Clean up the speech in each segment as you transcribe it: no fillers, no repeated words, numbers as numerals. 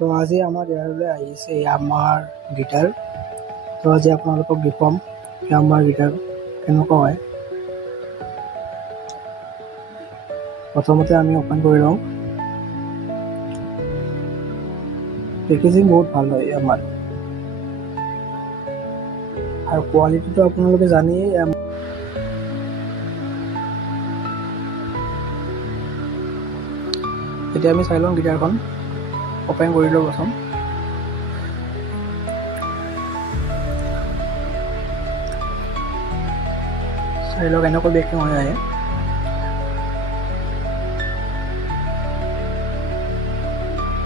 তো আজি আমাৰ ইয়ালৈ আহিছে আমাৰ গিটাৰ। তো আজি আপোনালোকক দেখুৱাম আমাৰ গিটাৰ কেনেকুৱা হয়। প্ৰথমতে আমি অপেন কৰি লওঁ। পেকেজিং বহুত ভাল হয় আমাৰ, আৰু কোৱালিটিটো আপোনালোকে জানেই। এতিয়া আমি চাই লওঁ গিটাৰখন অপেন কৰি লওঁ প্ৰথম। চাই লওক এনেকৈ বেগটো হৈ আহে।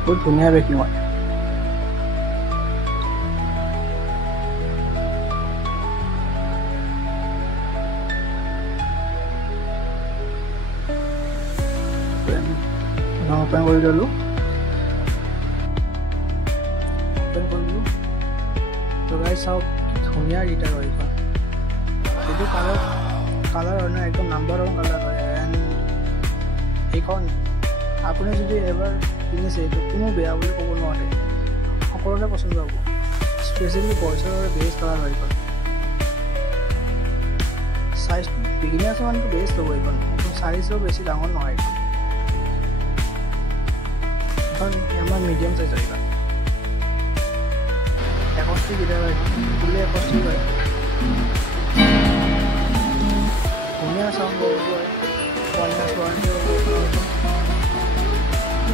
বহুত ধুনীয়া বেগিং হয়। ওপেন কৰি ল'লোঁ। তো গাইজ চাওক ধুনীয়া গিটাৰ হয় এইখন। এইটো কালাৰ হয় না, একদম নাম্বাৰ 1 কালাৰ হয়। এণ্ড এইখন আপুনি যদি এবাৰ কিনিছে এইটো কোনো বেয়া বুলি ক'ব নোৱাৰে, সকলোৰে পচন্দ হ'ব। স্পেচিয়েলি বয়ছৰ বেষ্ট কালাৰ হয় এইখন। চাইজটো বিগিনাৰ্ছৰ কাৰণেতো বেষ্ট হ'ব এইখন। চাইজও বেছি ডাঙৰ নহয় এইখন। আমাৰ মিডিয়াম চাইজ হয় এইখন। 61 গিটাৰ হয়, ফুলি 61 হয়। ধুনীয়া চাউণ্ড কৰিব হয়, 1 ইয়াৰ ৱাৰেণ্টি হ'ব।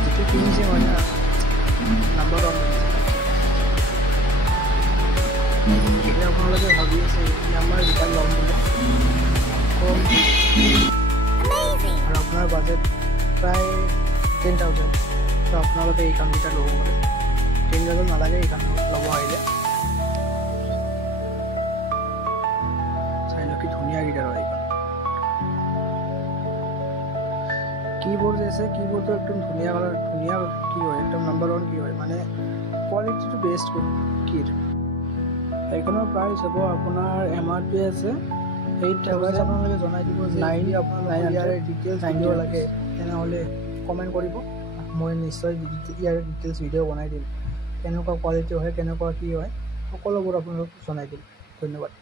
যিটো কিনিছে হয় না, নাম্বাৰ 1 এতিয়া আপোনালোকে ভাবি আছে আমাৰ গিটাৰ ল'ম বুলি, আৰু আপোনাৰ বাজেট প্ৰায় 10,000। তো আপোনালোকে এইখন গিটাৰ ল'ব পাৰে। 10,000 নালাগে এইখন ল'ব আহিলে। চাই লওক কি ধুনীয়া গিটাৰ হয় এইখন। কীবোৰ্ড যে আছে, কীবোৰ্ডটো একদম ধুনীয়া কালাৰ, ধুনীয়া কি হয়, একদম নাম্বাৰ 1 কি হয়, মানে কোৱালিটিটো বেষ্ট কীৰ। এইখনৰ প্ৰাইচ হ'ব আপোনাৰ MRP আছে 8,000। আপোনালোকে জনাই দিব যে আপোনালোকে ডিটেইলছ জানিব লাগে, তেনেহ'লে কমেণ্ট কৰিব। মই নিশ্চয় ইয়াৰ ডিটেইলছ ভিডিঅ' বনাই দিম। কেনেকুৱা কোৱালিটি হয়, কেনেকুৱা কি হয়, সকলোবোৰ আপোনালোকক জনাই দিম। ধন্যবাদ।